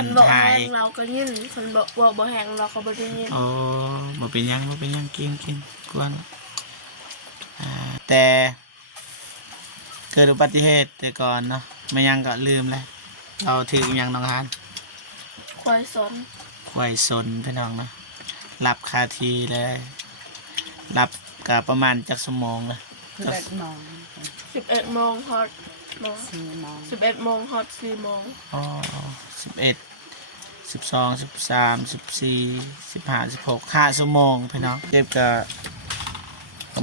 อันบอกแห ถ่าย งเราก็ยินคนบอกบ่แหงเราก็บ่ได้ยิน โอ้บ่เป็นหยังบ่เป็นหยังกินกวนแต่เกิดอุบัติเหตุแต่ก่อนเนาะไม่ยังก็ลืมเลยเราถือยังน้องฮาน ควายสน ควายสนพี่น้องนะหลับคาทีเลยหลับกับประมาณจักชั่วโมงเลย 11 โมง 11 โมงฮอตโมง 4 โมง 11 โมงฮอต4 โมง อ๋อ11 12 13 14 15 16 5ชั่วโมงพี่น้องเจ็บก็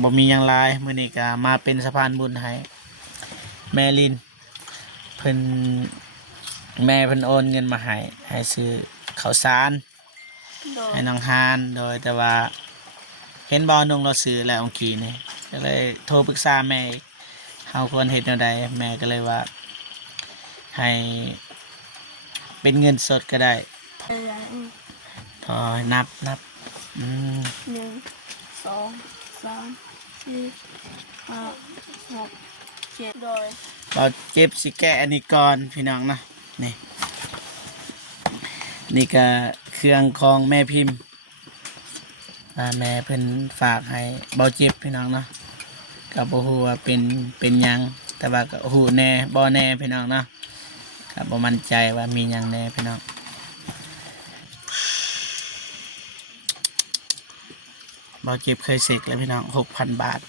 บ่มีหยังหลายมื้อนี้ก็มาเป็นสะพานบุญให้แม่ลินเพิ่นแม่เพิ่นโอนเงินมาให้ซื้อข้าวสาร โดย ให้น้องฮานโดยแต่ว่าเห็นบอลนงเราซื้อแล้วเมื่อกี้นี่ก็เลยโทรปรึกษาแม่อีกเฮาควรเฮ็ดแนวใดแม่ก็เลยว่าให้เป็นเงินสดก็ได้ทอนับอืม 1 2 3 4 5 6 7โดย เราเจ็บสิแกะอันนี้ก่อนพี่น้องนะนี่นี่ก็เครื่องของแม่พิมพ์แม่เพิ่นฝากให้เบาเจ็บพี่น้องเนาะก็บ่ฮู้ว่าเป็นหยังแต่ว่าก็ฮู้แน่บ่แน่พี่น้องเนาะก็บ่มั่นใจว่ามีหยังแน่พี่น้องเบาเจ็บเคยเสกแล้วพี่น้อง 6,000 บาท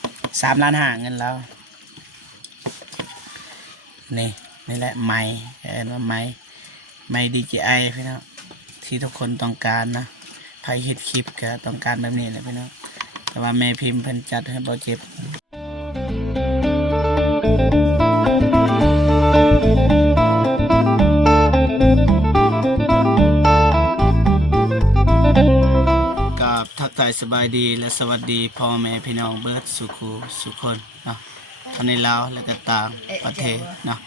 3 ล้าน5เงินแล้วนี่แหละไม้ว่าไม้ DJI พี่น้องที่ทุกคนต้องการนะใครเฮ็ดคลิปก็ต้องการแบบนี้แหละพี่น้องแต่ว่าแม่พิมพ์เพิ่นจัดให้เบาเจ็บกับทักทายสบายดีและสวัสดีพ่อแม่พี่น้องเบิดสุขสุคนเนาะทั้งในลาวและก็ต่างประเทศเนาะ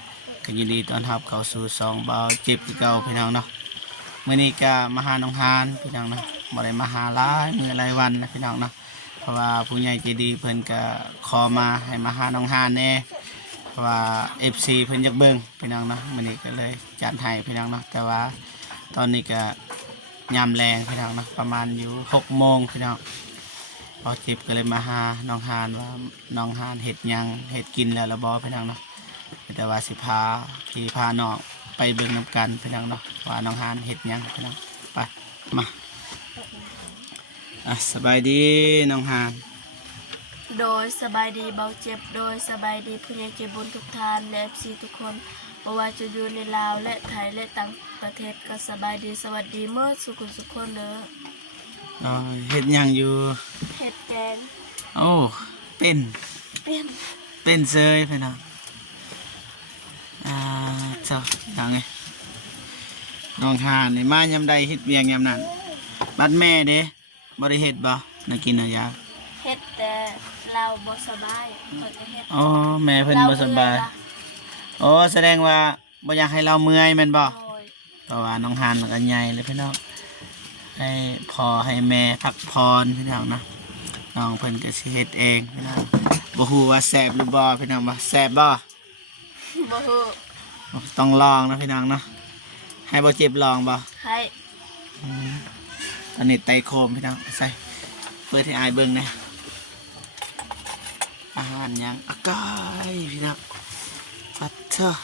ก็ยินดีต้อนรับเข้าสู่สองเบาเจ็บคือเก่าพี่น้องเนาะมื้อนี้ก็มาหาน้องฮานพี่น้องเนาะบ่ได้มาหาหลายมื้อหลายวันนะพี่น้องเนาะเพราะว่าผู้ใหญ่ใจดีเพิ่นก็ขอมาให้มาหาน้องฮานแน่เพราะว่า FC เพิ่นอยากเบิ่งพี่น้องเนาะมื้อนี้ก็เลยจัดให้พี่น้องเนาะแต่ว่าตอนนี้ก็ยามแรงพี่น้องเนาะประมาณอยู่6 โมงพี่น้องพอเจ็บก็เลยมาหาน้องฮานว่าน้องฮานเฮ็ดหยังเฮ็ดกินแล้วละบ่พี่น้องเนาะแต่ว่าสิพาพี่พาน้องไปเบิ่งนำกันพี่น้องเนาะว่าน้องฮานเฮ็ดหยังพี่น้องไปมาสบายดีน้องฮาน โดยสบายดีเบาเจ็บโดยสบายดีผู้ใหญ่ใจบุญทุกท่านและ FC ทุกคนบ่ว่าจะอยู่ในลาวและไทยและต่างประเทศก็สบายดีสวัสดีเมื่อสุขคนเด้อ เฮ็ดหยังอยู่ เฮ็ดแกง โอ้เป็น เป็น เป็นเซยพี่น้องเจ้าอย่างไงน้องฮานนี่มายามใดเฮ็ดเวียงยามนั้นบัดแม่เด้บ่ได้เฮ็ดบ่น่ากินน่ะยา เฮ็ดแต่เราบ่สบายเพิ่นจะเฮ็ด อ๋อแม่เพิ่นบ่สบายโอ้แสดงว่าบ่อยากให้เราเมื่อยแม่นบ่ โดย เพราะว่าน้องฮานก็ใหญ่เลยพี่น้องให้พ่อให้แม่พักพรพี่น้องนะน้องเพิ่นก็สิเฮ็ดเองพี่น้องบ่ฮู้ว่าแซ่บหรือบ่พี่น้องบ่แซ่บบ่ บ่ฮู้ ต้องลองนะพี่น้องเนาะให้บ่เจ็บลองบ่ ให้ ตอนนี้ไตโคมพี่น้องใส่เปิดให้อายเบิ่งนะอาหารหยังอากายพี่น้องปัดเถอะ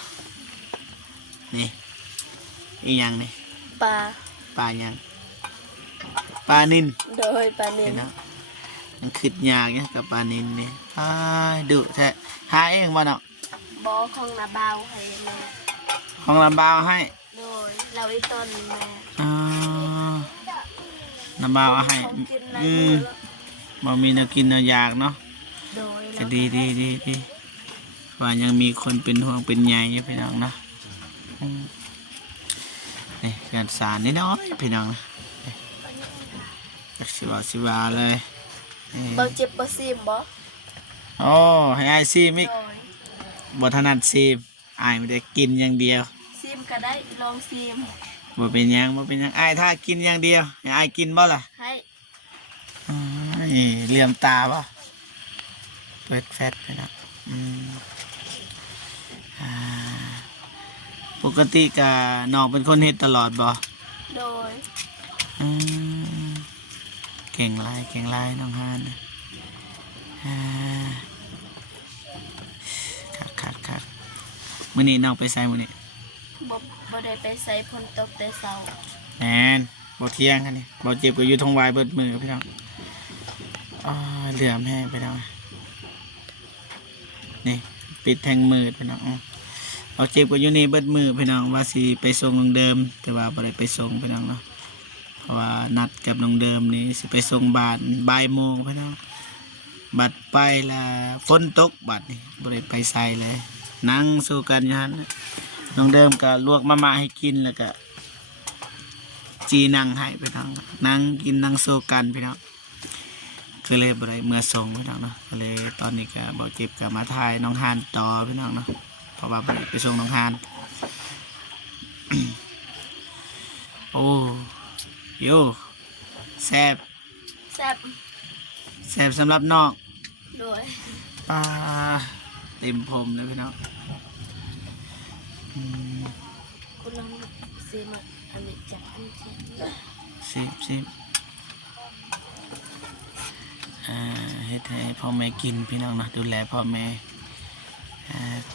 นี่อีหยังนี่ ปลา ปลาหยังปลานิล โดยปลานิ พี่ ล น้องมันคิดยากเนี่ยกับปลานิลนี่ดุแท้หาเองบ่เนาะ บ่ของนาบาวให้แม่ ของลำบาวให้ โดยเราอีต้นแม่ อ่าลำบาวเอาให้ ของกินหลาย อื มื้ ม อ บ่มีแนวกินแนวอยากเนาะ โดย ก็ดีว่ายังมีคนเป็นห่วงเป็นใยอยู่พี่น้องเนาะนี่เกินสารนิดน้อยพี่น้องนะสิว่าเลยนี่ เบาเจ็บบ่ซิมบ่ โอ้ให้อายซีมิก โดย บ่ถนัดซีมอายไม่ได้กินอย่างเดียว ซิมก็ได้ลองซิม บ่เป็นหยังอายถ้ากินอย่างเดียวให้อายกินบ่ล่ะ ให้ เหลี่ยมตาบ่เปิดแฟตไปนะป ปกติกะน้องเป็นคนเฮ็ดตลอดบ่ โดย อืมเก่งหลายน้องฮานนะอ่าคักมื้อนี้น้องไปไสมื้อนี้ บ่ได้ไปใส่ฝนตกแต่เช้า แม่นบ่เที่ยงคันนี่บ่เจ็บก็อยู่ท้องวายเบิดมือพี่น้องอ้าเหลื่อมแห้งพี่น้องนี่ปิดแทงมือพี่น้องบ่เจ็บก็อยู่นี่เบิดมือพี่น้องว่าสิไปส่งน้องเดิมแต่ว่าบ่ได้ไปส่งพี่น้องเนาะเพราะว่านัดกับน้องเดิมนี่สิไปส่งบ้านบ่ายโมงพี่น้องบัดไปละฝนตกบัดนี่บ่ได้ไปใส่เลย นั่งสู้กันอยู่หั่นน้องเดิมก็ลวกมาม่าให้กินแล้วก็จีนั่งให้พี่น้องนั่งกินนั่งสู้กันพี่น้องก็เลยบ่ได้เมื่อส่งพี่น้องเนาะก็เลยตอนนี้ก็บ่เจ็บก็มาถ่ายน้องฮานต่อพี่น้องเนาะเพราะว่าบ่ได้ไปส่งน้องฮาน โอ้โยแซ่บ แซ่บ แซ่บสำหรับน้อง โดย ปลาเต็มผมเลยพี่น้องอืม คุณลองซื้อมาอันนี้จากอันที่ สิบเฮ็ดให้พ่อแม่กินพี่น้องเนาะดูแลพ่อแม่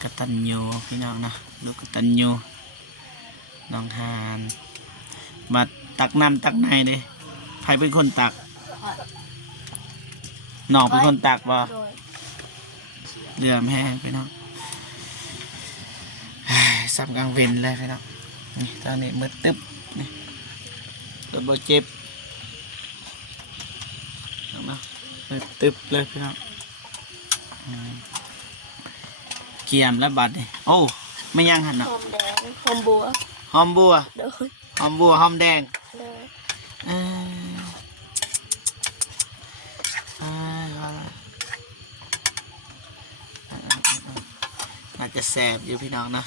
กตัญญูพี่น้องเนาะลูกกตัญญูน้องทานมาตักน้ำตักในเด้ใครเป็นคนตักน้องเป็นคนตักบ่ โดย เรือมแห้งพี่น้องสับกลางเวนเลยพี่น้องนี่ตอนนี้มืดตึ๊บนี่ตัวโบเจ็บเนาะมืดตึ๊บเลยพี่น้องเกี่ยมแล้วบัดนี่โอ้ไม่ยังหัน ห เนาะ อมแดงหอมบัว หอมบัว โดย หอมบัวหอมแดง โดย เออน่าจะแสบอยู่พี่น้องนะ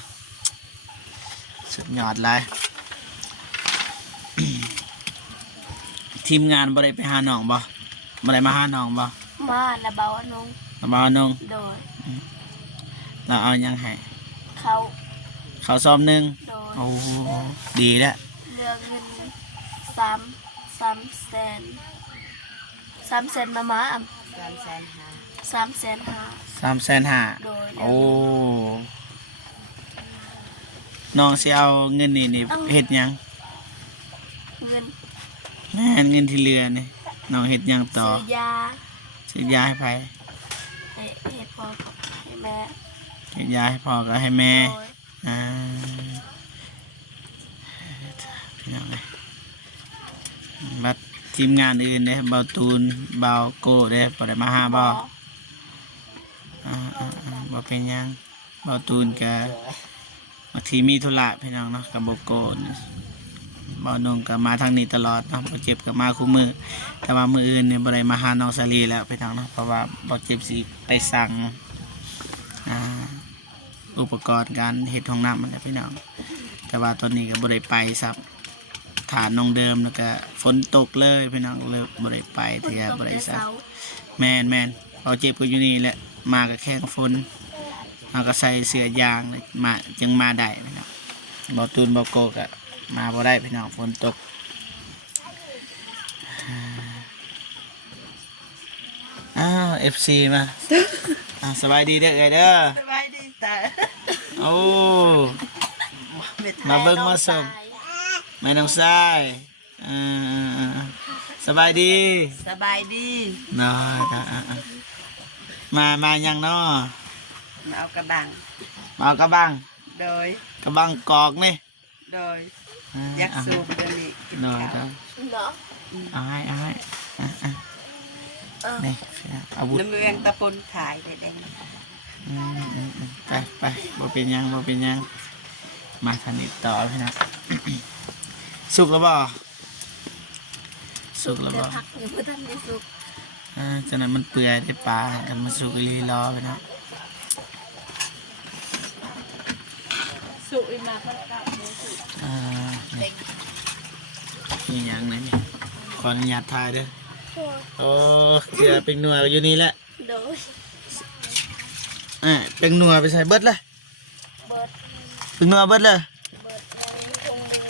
สุดยอดเลย ทีมงานบ่ได้ไปหาน้องบ่ได้มาหาน้องบ่ มาละเบาอนง มาบ่น้อง โดย เราเอายังให้ เขา ข้าวซ้อมหนึ่ง โดย โอ้ดีแล้ว เลือกเงิน3 แสนมามาอ่ะ3,500,000 350,000 โดย โอ้น้องสิเอาเงินนี่เฮ็ดหยัง เงิน แม่นเงินที่เหลือนี่น้องเฮ็ดหยังต่อ ซื้อยา ซื้อยาให้ไผ ให้พ่อให้แม่ เฮ็ดยาให้พ่อก็ให้แม่ โดย อ่าพี่น้องเลยบัดทีมงานอื่นเด้เบาตูนเบาโก้เด้บ่ได้มาหาบ่บ่เป็นหยังเบาตูนก็บางทีมีธุระพี่น้องเนาะกับบ่โก้นี่เบานงก็มาทางนี้ตลอดเนาะบ่เจ็บก็มาคู่มือแต่ว่ามื้ออื่นเนี่ยบ่ได้มาหาน้องสาลีแล้วพี่น้องเนาะเพราะว่าบ่เจ็บสิไปสั่งอุปกรณ์การเฮ็ดห้องน้ำมันแหละพี่น้องแต่ว่าตอนนี้ก็บ่ได้ไปซับฐานน้องเดิมแล้วก็ฝนตกเลยพี่น้องเลยบ่ได้ไปเที่ยบ่ได้ซับแม่นเอาเจ็บก็อยู่นี่แหละมาก็แข้งฝนเอาก็ใส่เสื้อยางเลยมาจึงมาได้พี่น้องบ่ตูนบ่โกกอะมาบ่ได้พี่น้องฝนตกอ้าว FC มาสบายดีเด้อเอ้ยเด้อ สบายดีตา โอ้มาเบิ่งมาสมแม่น้องทรายสบายดี สบายดี เนาะมายังเนาะ มาเอากระบัง มาเอากระบัง โดย กระบังกอกนี่ โดยยักษ์สูบเดี๋ยวนี้กิน เนาะ ข้าว เนาะ เอาให้นี่อาวุธ น้ำเมืองตะปนขายแดง ไปบ่เป็นยังมาทางนี้ต่อพี่นะ สุกแล้วบ่สุกแล้ว แต่ บ่ พักอยู่เพื่อท่านได้สุข ฉะนั้นมันเปื่อยได้ปลากันมันสุกอีหลีรอไปนะ ๆสูบอีมาพัดกับเนื้อสูบ นี่ยังไงนี่ขออนุญาตถ่ายเด้อโอ้เสือเป็นหน่วยอยู่นี่แหละ โดย เป็นหน่วยไปใส่เบิดเลย เบิด เป็นหน่วยเบิดเลย โ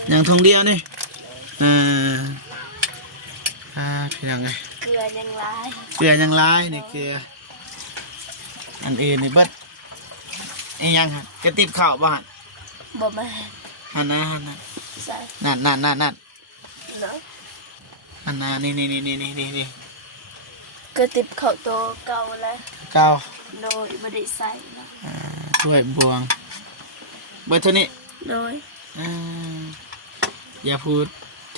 อย่างทงเดียวนี่อ่าพี่น้องไง เกลือยังลาย เกลือยังร้ายนี่เกลืออันอื่นนี่เบิดไอ้ยังฮะกระติบข้าวบ้าน บ่แม่น หันนะ ใส่ นั่น เนาะ หันนะนี่ ก็ติบเข้าโตเก่าแล้ว เก้า โดยบ่ได้ใส่เนาะ ถ้วยบวงเบิดเท่านี้ โดย อ่าอย่าพูด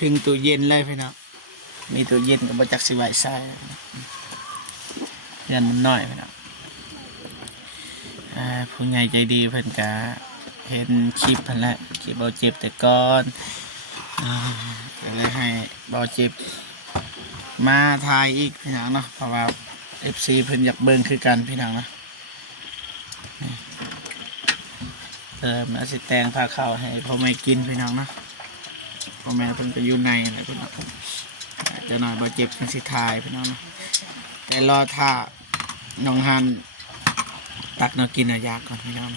ถึงตู้เย็นเลยพี่น้องมีตู้เย็นกับจักสิไหวใส่ยันมันน้อยพี่น้องผู้ใหญ่ใจดีเพิ่นกะเห็นคลิปเพิ่นแหละคลิปเบาเจ็บแต่ก่อนก็เลยให้เบาเจ็บมาถ่ายอีกพี่น้องเนาะเพราะว่า FC เพิ่นอยากเบิ่งคือกันพี่น้องเนาะนี่มาสิแตงพาข้าวให้พ่อแม่กินพี่น้องเนาะพ่อแม่เพิ่นก็อยู่ในอะไรพี่น้องเดี๋ยวหน่อยเบาเจ็บเพิ่นสิถ่ายพี่น้องเนาะแต่รอท่าน้องฮันตักเนากินยากก่อนพี่น้อง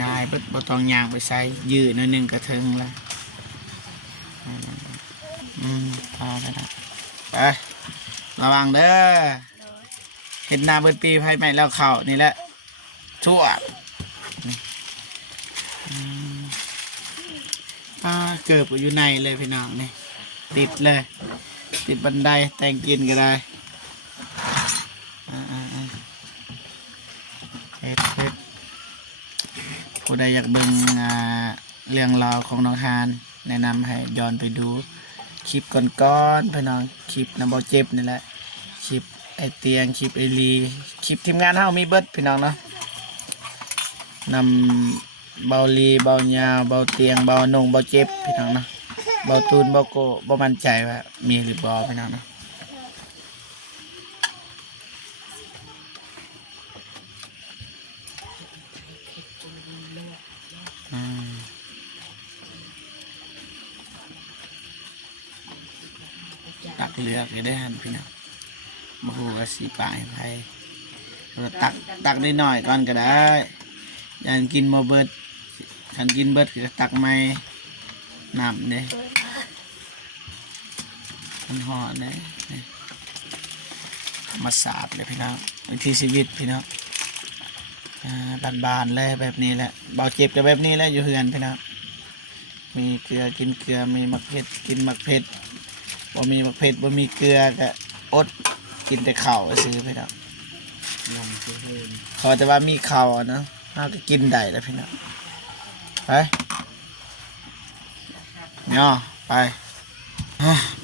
ง่ายบ่ต้องย่างไปใส่ยืดหน่อยหนึงกระเทิงแล้วพอแล้วนะไประวังเด้อ โดย เห็นหน้าเบิดปีไฟไหม้แล้วเข่านี่แหละชั่วนี่เกือบอยู่ในเลยพี่น้องนี่ติดเลย ติดบันไดแต่งกินก็ได้เฮ็ดผู้ใดอยากเบิ่งเรื่องราวของน้องฮานแนะนำให้ย้อนไปดูคลิปก่อนๆพี่น้องคลิปน้ำเบาเจ็บนี่แหละคลิปไอเตียงคลิปไอลีคลิปทีมงานเฮามีเบิดพี่น้องเนาะนำเบาลีเบายาวเบาเตียงเบานงเบาเจ็บพี่น้องเนาะเบาตูนเบาโกบ่มั่นใจว่ามีหรือบ่พี่น้องเนาะตักเลือกก็ได้หันพี่น้องมาหูกับสีปลายไผ่ตักได้หน่อยก่อนก็ได้ยันกินมาเบิดฉันกินเบิดก็ตักไม่น้ำเด้มันห่อเด้มาสาบเลยพี่น้องวิถีชีวิตพี่น้องบานๆเลยแบบนี้แหละเบาเจ็บกับแบบนี้แหละอยู่เฮือนพี่น้องมีเกลือกินเกลือมีมักเผ็ดกินมักเผ็ดบ่มีมักเผ็ดบ่มีเกลือก็อดกินแต่ข้าวซื้อพี่น้องขอแต่ว่ามีข้าวนะเราก็กินได้แล้วพี่น้องไปเนาะไป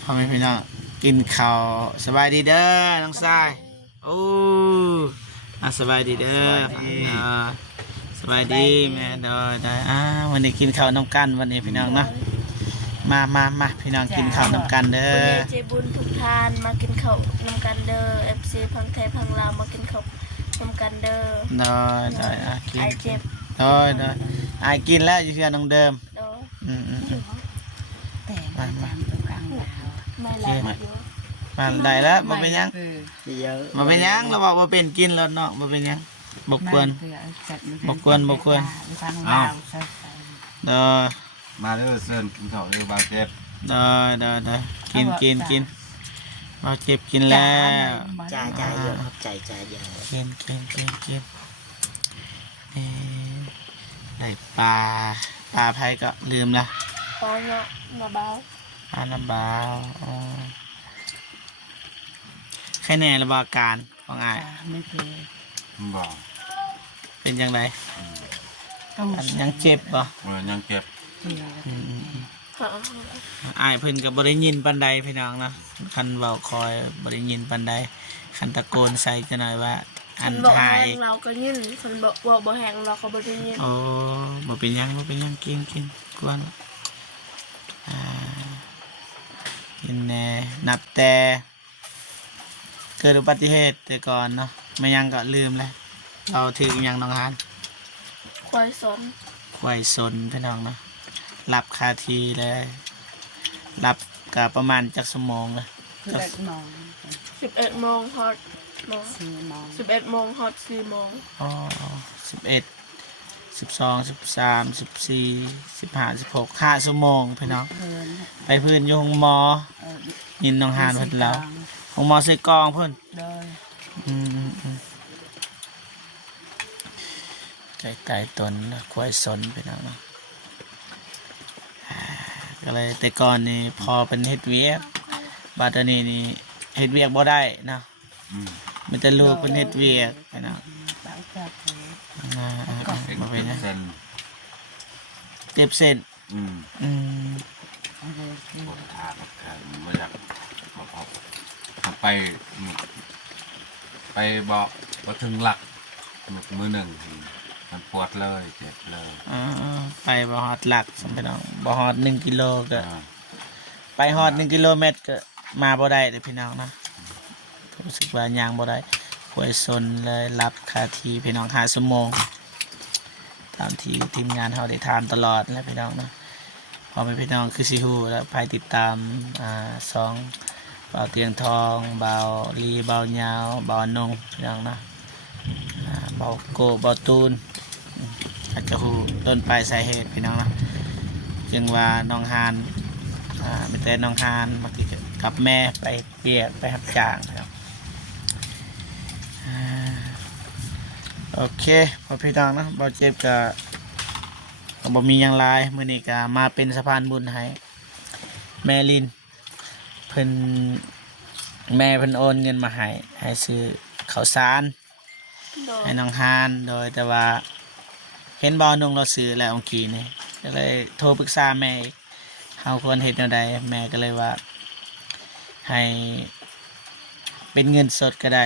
พ่อแม่พี่น้องกินข้าวสบายดีเด้อน้องทรายโอ้สบายดีเด้อสบายดีแม่ได้วันนี้กินข้าวน้ำกันวันนี้พี่น้องเนาะมาพี่น้องกินข้าวน้ำกันเด้อ ผู้ใหญ่ใจบุญทุกท่านมากินข้าวนำกันเด้อ FC พังไทยพังลาวมากินข้าวนำกันเด้อ ได้กิน ไอเจ็บ ได้กินแล้วอยู่ที่น้องเดิม โดย มา ไม่แลกอยู่ ได้แล้วมาเป็นยังมาเป็นยังเราบอกว่าเป็นกินแล้วเนาะมาเป็นยังบกวนมาเด้อเซิร์นกินข้าวเด้อบาเจ็บ ได้กินเราเจ็บกินแล้วจ่ายเยอะครับจ่ายเยอะ กินได้ปลาไผ่ก็ลืมละ ปอเนาะมาเบา ปลาน้ำบาวแค่แน่ระบาการของอ้าย ไม่เคย บ่ เป็นยังไง ต้อง ยังเจ็บบ่ ยังเก็บ อ้ายเพิ่นก็บ่ได้ยินปานใดพี่น้องเนาะคันเว้าคอยบ่ได้ยินปานใดคันตะโกนใส่จะหน่อยว่าอั คั น นบอก ถ่า แห้ ย งเราก็ยินคันบอกบ่แห้งเราก็บ่ได้ยิน โอ้บ่เป็นหยังกินกวนกินแน่นับแต่เกิดอุบัติเหตุแต่ก่อนเนาะไม่ยังก็ลืมเลยเราถือยังน้องฮาน ควายสน ควายสนพี่น้องเนาะหลับคาทีเลยหลับกับประมาณจักสมองเลย เล็กน้อง ก 11 โมงฮอตโมง 4 โมง 11 โมงฮอต4 โมง อ๋อ11 12 13 14 15 16 5 ชั่วโมงพี่น้อง เพิ่น ไปพื้นอยู่ห้องหมอ เออ ยินน้องหานเพิ่นแล้ว สิบกลาง ห้องหมอใส่กรองเพิ่น โดย อืมไก่ตนนะควายสนพี่น้องเนาะก็เลยแต่ก่อนนี่พอเป็นเฮ็ดเวียกบาดนี้นี่เฮ็ดเวียกบ่ได้เนาะ อืม มันจะลูกเป็นเฮ็ดเวียกพี่น้อง เบาจับเลย เป็น บ่เป็นนะ เส้น เจ็บเส้น อืม อืม เอาเลยสิ ปวดขาครับไม่อยากเอาไปบอกว่าถึงหลักมือหนึ่งมันปวดเลยเจ็บเลย อ่าไปบ่ฮอดหลักสมพี่น้องบ่ฮอด1กิโลก็ อ่า ไปฮอด1กิโลเมตรก็มาบ่ได้เด้อพี่น้องนะรู้สึกว่าย่างบ่ได้ควายสนเลยรับคาทีพี่น้อง5ชั่วโมงตามที่ทีมงานเฮาได้ทานตลอดแล้วพี่น้องนะพอแม่พี่น้องคือสิฮู้แล้วไปติดตามสองบ่าวเตียงทองบ่าวลีบ่าวยาวบ่าวนงพี่น้องนะบ่าวโกบ่าวตูนอาจจะฮู้ต้นปลายสาเหตุพี่น้องนะจึงว่าน้องฮานมีแต่น้องฮานบางทีก็กับแม่ไปเปียกไปรับจ้างนะครับโอเคพอพี่น้องนะบ่าวเจ็บก็บ่มีหยังหลายมื้อนี้ก็มาเป็นสะพานบุญให้แม่ลินเพิ่นแม่เพิ่นโอนเงินมาให้ซื้อข้าวสาร โดย ให้น้องฮานโดยแต่ว่าเห็นบ่อนุ่งเราซื้อแล้วเมื่อกี้นี่ก็เลยโทรปรึกษาแม่อีกเฮาควรเฮ็ดแนวใดแม่ก็เลยว่าให้เป็นเงินสดก็ได้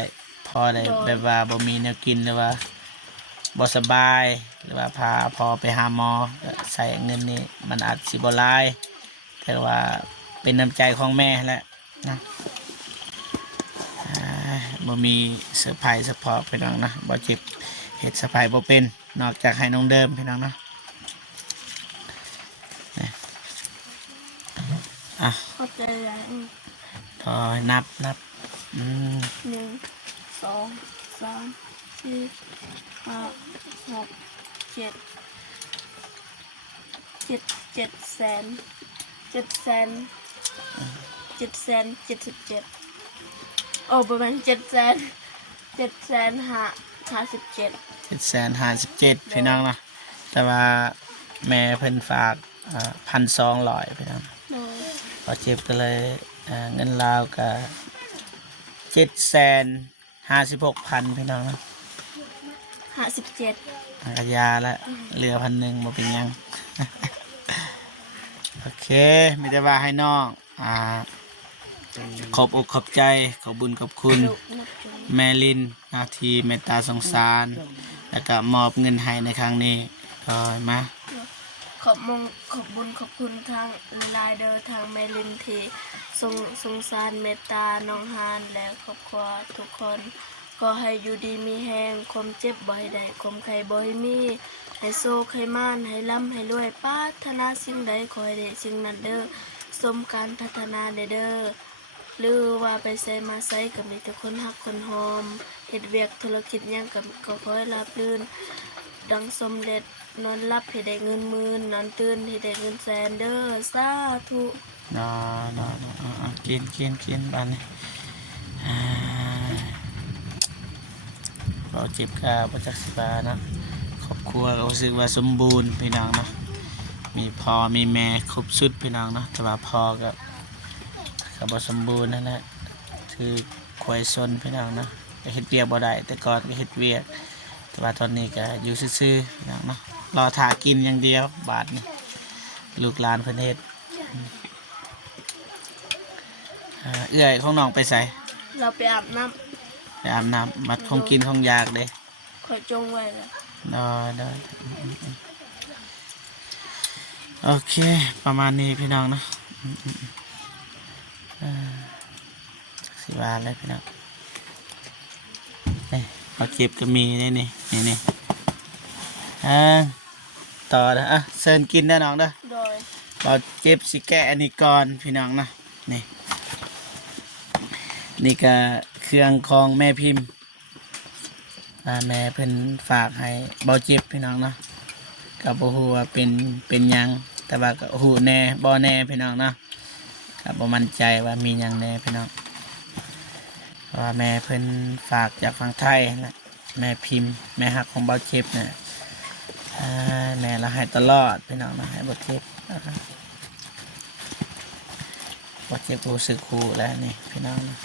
พอได้แบบว่าบ่มีแนวกินหรือว่าบ่สบายหรือว่าพาพอไปหาหมอก็ใส่เงินนี้มันอาจสิบ่หลายแต่ว่าเป็นน้ำใจของแม่แหละนะบ่มีเซอร์ไพรส์เฉพาะพี่น้องนะบ่เจ็บเฮ็ดเซอร์ไพรส์บ่เป็นนอกจากให้น้องเดิมพี่น้องนะอ่ะ เข้าใจแล้ว ถอยนับอืม 1 2 3 4 5 6 7 7 แสนโอ้ประมาณ757 757,057พี่น้องนะแต่ว่าแม่เพิ่นฝาก1,200พี่น้อง โดย พอเจ็บก็เลยเงินลาวก็756,000พี่น้องนะ 57 กระยาละเหลือ1,000บ่เป็นหยัง โอเคมีแต่ว่าให้น้องขอบอกขอบใจขอบบุญขอบคุณ ลูกนับจน แม่ลินนาทีเมตตาสงสาร แล้วก็มอบเงินให้ในครั้งนี้ก็มา ขอบบุญขอบคุณทางไลน์เดอร์ทางแมลินที่สงสารเมตตาน้องฮานและครอบครัวทุกคนก็ให้อยู่ดีมีแหงความเจ็บบ่ให้ได้ความไข้บ่ให้มีให้โชคให้มานให้ร่ำให้รวยปรารถนาสิ่งใดขอให้ได้สิ่งนั้นเด้อสมการพัฒนาเด้อหรือว่าไปใส่มาใส่ก็มีแต่คนฮักคนหอมเฮ็ดเวียกธุรกิจหยังก็ขอให้ราบรื่นดังสมเด็จนอนรับให้ได้เงินหมื่นนอนตื่นให้ได้เงินแสนเด้อสาธุ กินบ้านนี้เราจิบกาประจักษ์สิบาเนาะครอบครัวก็รู้สึกว่าสมบูรณ์พี่น้องเนาะมีพ่อมีแม่ครบสุดพี่น้องเนาะแต่ว่าพ่อก็บ่สมบูรณ์นั่นแหละคือควายซนพี่น้องเนาะก็เฮ็ดเวียกบ่ได้แต่ก่อนก็เฮ็ดเวียกแต่ว่าตอนนี้ก็อยู่ซื่อๆพี่น้องเนาะรอถ่ากินอย่างเดียวบาทนี่ลูกหลานเพิ่นเฮ็ดเอื้อยของน้องไปใส่ เราไปอาบน้ ไปอาบน้ำมัดของกินของอยากเด้ ำคอยจงไว้แล้ว ได้โอเคประมาณนี้พี่น้องเนาะสิบาทเลยพี่น้องเอาเก็บก็มีนี่ต่อนะเซิร์นกินได้น้องเด้อ โดย เราเจ็บสิแกะอันนี้ก่อนพี่น้องนะนี่ก็ เครื่องของแม่พิมพ์แม่เพิ่นฝากให้เบาเจ็บพี่น้องเนาะก็บ่ฮู้ว่าเป็นหยังแต่ว่าก็ฮู้แน่บ่แน่พี่น้องเนาะก็บ่มั่นใจว่ามีหยังแน่พี่น้องเพราะว่าแม่เพิ่นฝากจากฝั่งไทยนั่นแหละแม่พิมพ์แม่ฮักของเบาเจ็บเนี่ยแม่ละให้ตลอดพี่น้องนะให้เบาเจ็บนะครับเบาเจ็บรู้สึกคู่แล้วนี่พี่น้องนะ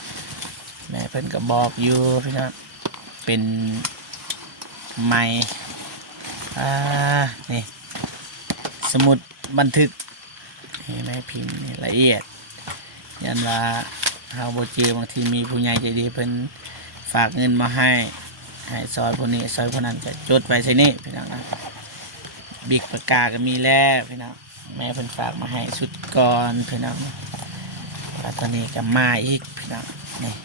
แม่เพิ่นก็บอกอยู่พี่น้องเป็นไม้นี่สมุดบันทึกนี่แม่พิมพ์นี่ละเอียดยันว่าเฮาบ่เจอบางทีมีผู้ใหญ่ใจดีเพิ่นฝากเงินมาให้ซอยผู้นี้ซอยผู้นั้นก็จดไว้ใส่นี่พี่น้องนะบิ๊กปากกาก็มีแล้วพี่น้องแม่เพิ่นฝากมาให้สุดก่อนพี่น้องแล้วตอนนี้ก็มาอีกพี่น้องนี่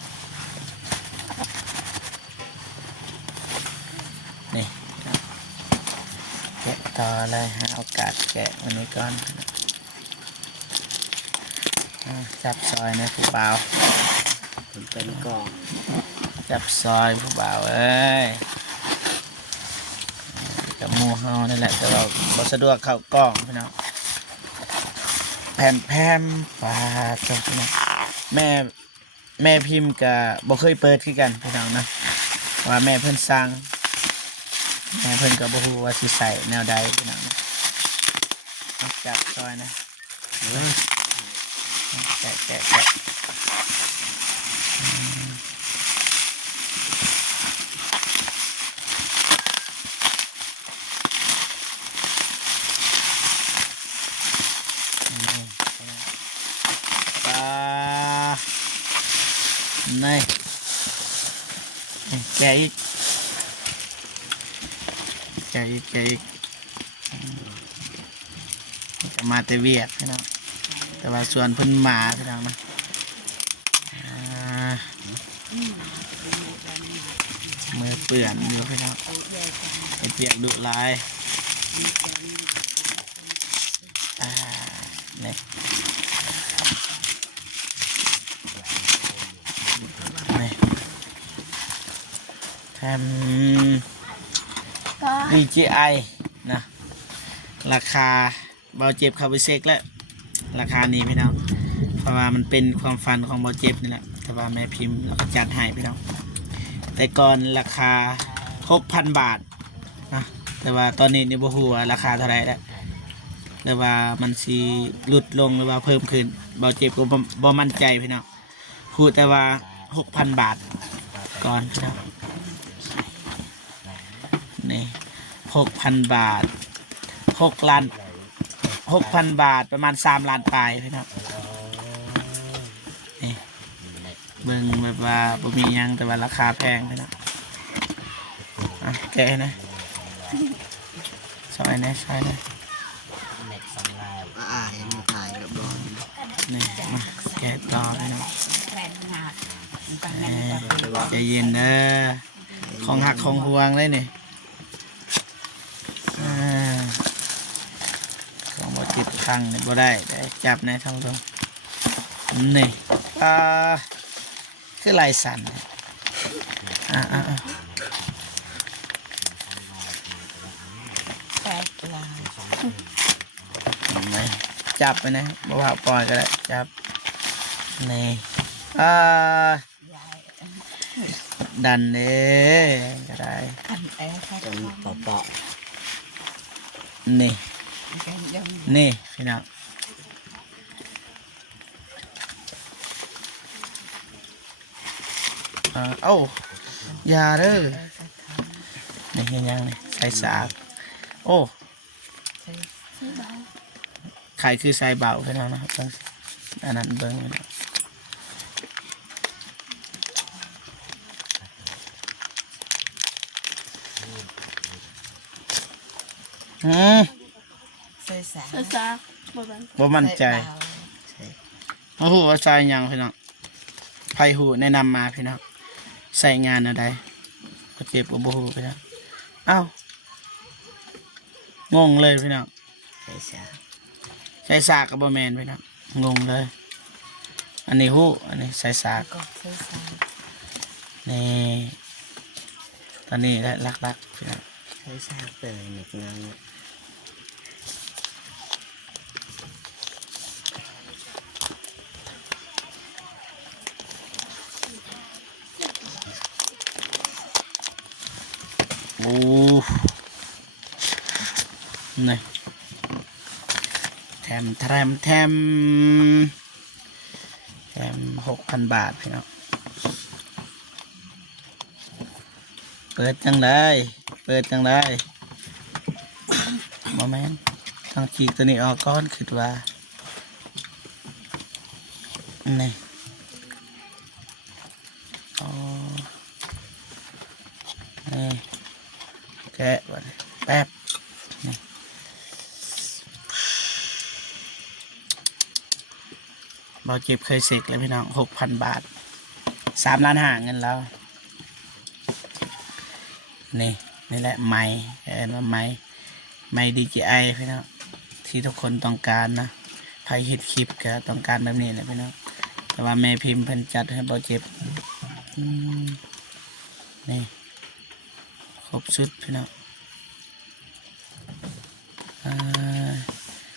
นี่แกะต่อเลยหาโอกาสแกะวันนี้ก่อนจับซอยในผู้บ่าวเป็นกองจับซอยผู้บ่าวเอ้ยกับหมูเฮานี่แหละแต่ว่าบ่สะดวกเข้ากล้องพี่น้องแผ่นปลาจบพี่น้องแม่พิมพ์กับบ่เคยเปิดคือกันพี่น้องนะว่าแม่เพิ่นสั่งแม่เพิ่นก็บ่ฮู้ว่าสิใส่แนวใดพี่น้องนะจับซอยนะแกะปลานี่แกะอีกมาแต่เวียดพี่น้องแต่ว่าส่วนเพิ่นหมาพี่น้องนะมือเปื่อนอยู่พี่น้องไอเปียกดุลายนี่แถม DJI นะราคาเบาเจ็บเข้าไปเซ็กแล้วราคานี้พี่น้องเพราะว่ามันเป็นความฝันของเบาเจ็บนี่แหละแต่ว่าแม่พิมพ์เราก็จัดให้พี่น้องแต่ก่อนราคา 6,000 บาทนะแต่ว่าตอนนี้นี่บ่ฮู้ว่าราคาเท่าไหร่แล้วหรือว่ามันสิลดลงหรือว่าเพิ่มขึ้นเบาเจ็บก็บ่มั่นใจพี่น้องพูดแต่ว่า 6,000 บาทก่อนพี่น้องนี่ 6,000 บาท6 ล้าน 6,000 บาทประมาณ3 ล้านปลายพี่น้องนี่เบิ่งแบบว่าบ่มีหยังแต่ว่าราคาแพงพี่น้องแกะนะซอยนะเห็นถ่ายกับบอลนี่มาแกะต่อพี่น้องใจเย็นเด้อของหักของห่วงเลยนี่ของบ่จิบพังนี่บ่ได้จับในทางตรงนี่คือลายสันจับไปนะบ่ว่าปล่อยก็ได้จับนี่ดันเด้ก็ได้นี่พี่น้องเอ้าอย่าเด้อนี่เห็นยังนี่ใส่สากโอ้ไข่คือใส่เบาพี่น้องนะครับอันนั้นเบิ้งใส่สา ซาบ่มั่นใจโอ้โหว่าใส่ยังพี่น้องไผหูแนะนำมาพี่น้องใส่งานอะไรก็เจ็บกับบ่หูพี่น้องอ้าวงงเลยพี่น้องใส่สากกับบ่แมนพี่น้องงงเลยอันนี้หูอันนี้ใส่สาก นี่ตอนนี้และลักๆพี่น้อง ใช้ซากเตยหนึกงาน โอ้นี่แถม6,000 บาทพี่น้องเปิดจังได้บ่แม่นต้องฉีกตัวนี้ออกก่อนคิดว่านี่อ๋อนี่แกะไว้แป๊บนี่เบาเจ็บเคยเสกเลยพี่น้อง6,000 บาท3 ล้านห้าเงินแล้วนี่แหละไม้ว่าไม้ DJI พี่น้องที่ทุกคนต้องการนะใครเฮ็ดคลิปก็ต้องการแบบนี้แหละพี่น้องแต่ว่าแม่พิมพ์เพิ่นจัดให้เบาเจ็บนี่ครบสุดพี่น้อง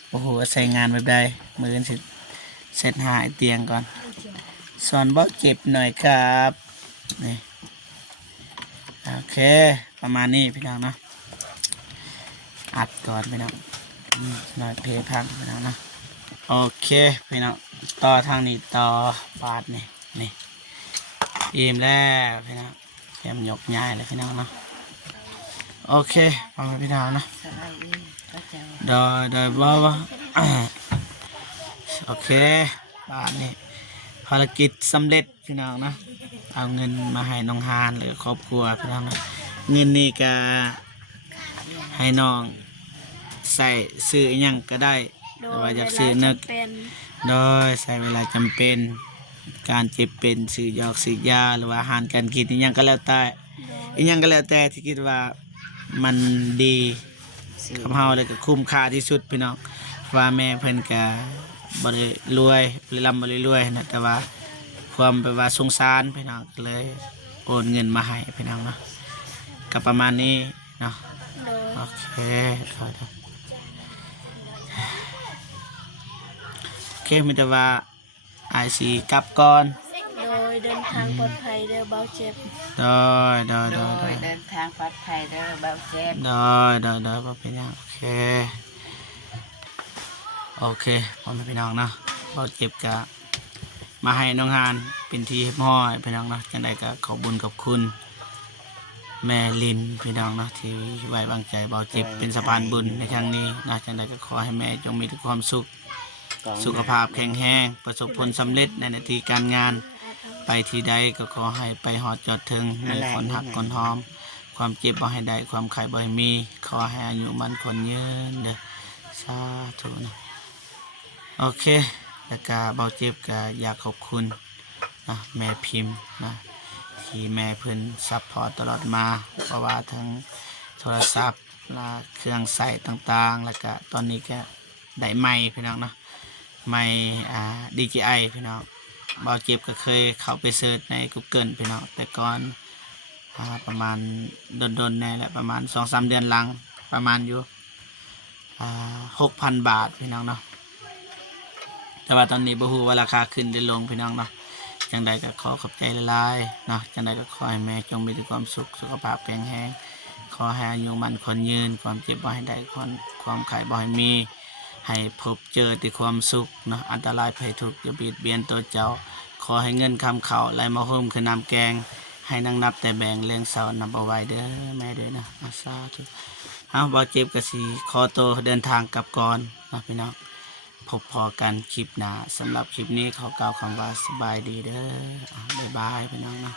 โอ้โหใส่งานแบบใดมือกันสิเสร็จหายเตียงก่อนสอนเบาเจ็บหน่อยครับนี่โอเคประมาณนี้พี่น้องเนาะอัดก่อนพี่น้องหน่อยเพลพังพี่น้องเนาะโอเคพี่น้องต่อทางนี้ต่อบาดนี่อิ่มแล้วพี่น้องเตรียมยกย้ายเลยพี่น้องเนาะโอเคประมาณพี่น้องเนาะ สบายดีก็จะ โดยบ่โอเคบาทนี่ภารกิจสำเร็จพี่น้องเนาะเอาเงินมาให้น้องฮานหรือครอบครัวพี่น้องเนาะเงินนี่ก็ให้น้องใส่ซื้ออิหยังก็ได้ โด แต่ ย ว่าอยาก เว ซื้อ ลา นึก จำเป็น โดยใส่เวลาจำเป็นการเจ็บเป็นซื้อยอกซื้อยาหรือว่าอาหารการกินอิหยังก็แล้วแต่ โดย อิหยังก็แล้วแต่ที่คิดว่ามันดีกับเฮาเลยก็คุ้มค่าที่สุดพี่น้องว่าแม่เพิ่นก็บ่ได้รวยบ่ได้รวยนะแต่ว่าความแบบว่าสงสารพี่น้องก็เลยโอนเงินมาให้พี่น้องเนาะก็ประมาณนี้เนาะ โดย โอเคมีแต่ว่าไอซีกลับก่อน โดยเดินทางปลอดภัยเด้อเบาเจ็บ โดย โดยเดินทางปลอดภัยเด้อเบาเจ็บ บ่เป็นหยังโอเคพ่อแม่พี่น้องเนาะบ่เจ็บกะมาให้น้องฮานเป็นที่เรียบร้อยพี่น้องเนาะจังใดก็ขอบุญขอบคุณ แม่ลินพี่น้องเนาะที่ไว้วางใจเบาเจ็บเป็นสะพานบุญในครั้งนี้นะจังใดก็ขอให้แม่จงมีแต่ความสุขภาพแข็งแรงประสบผลสำเร็จในหน้าที่การงานไปที่ใดก็ขอให้ไปหอดจอดถึงมีคนหักคนหอม ความเจ็บบ่ให้ได้ความไข้บ่ให้มีขอให้อายุมันคนยืนเด้อสาธุนะโอเคแล้วก็เบาเจ็บก็อยากขอบคุณนะแม่พิมพ์นะที่แม่เพิ่นซัพพอร์ตตลอดมาเพราะว่าทั้งโทรศัพท์และเครื่องใส่ต่างๆแล้วก็ตอนนี้ก็ได้ไมค์พี่น้องเนาะไมค์DJI พี่น้องเบาเจ็บก็เคยเข้าไปเสิร์ชใน Google พี่น้องแต่ก่อนประมาณดนๆในแหละประมาณ 2-3 เดือนหลังประมาณอยู่6,000 บาทพี่น้องเนาะแต่ว่าตอนนี้บ่ฮู้ว่าราคาขึ้นหรือลงพี่น้องเนาะจังใดก็ขอขอบใจหลายๆเนาะจังใดก็ขอให้แม่จงมีแต่ความสุขสุขภาพแข็งแรงขอให้อายุมันคนยืนความเจ็บบ่ให้ได้ความไข้บ่ให้มีให้พบเจอแต่ความสุขเนาะอันตรายภัยทุกข์อย่าเบียดเบียนตัวเจ้าขอให้เงินคำเขาไหลมาโฮมคือน้ำแกงให้นั่งนับแต่แบ่งเลี้ยงเสานับเอาไว้เด้อแม่เด้อนะสาธุบ่เจ็บก็สิขอตัวเดินทางกลับก่อนนะพี่น้องพบพอกันคลิปหน้าสำหรับคลิปนี้ขอกล่าวคำว่าสบายดีเด้อบ๊ายบายพี่น้องนะ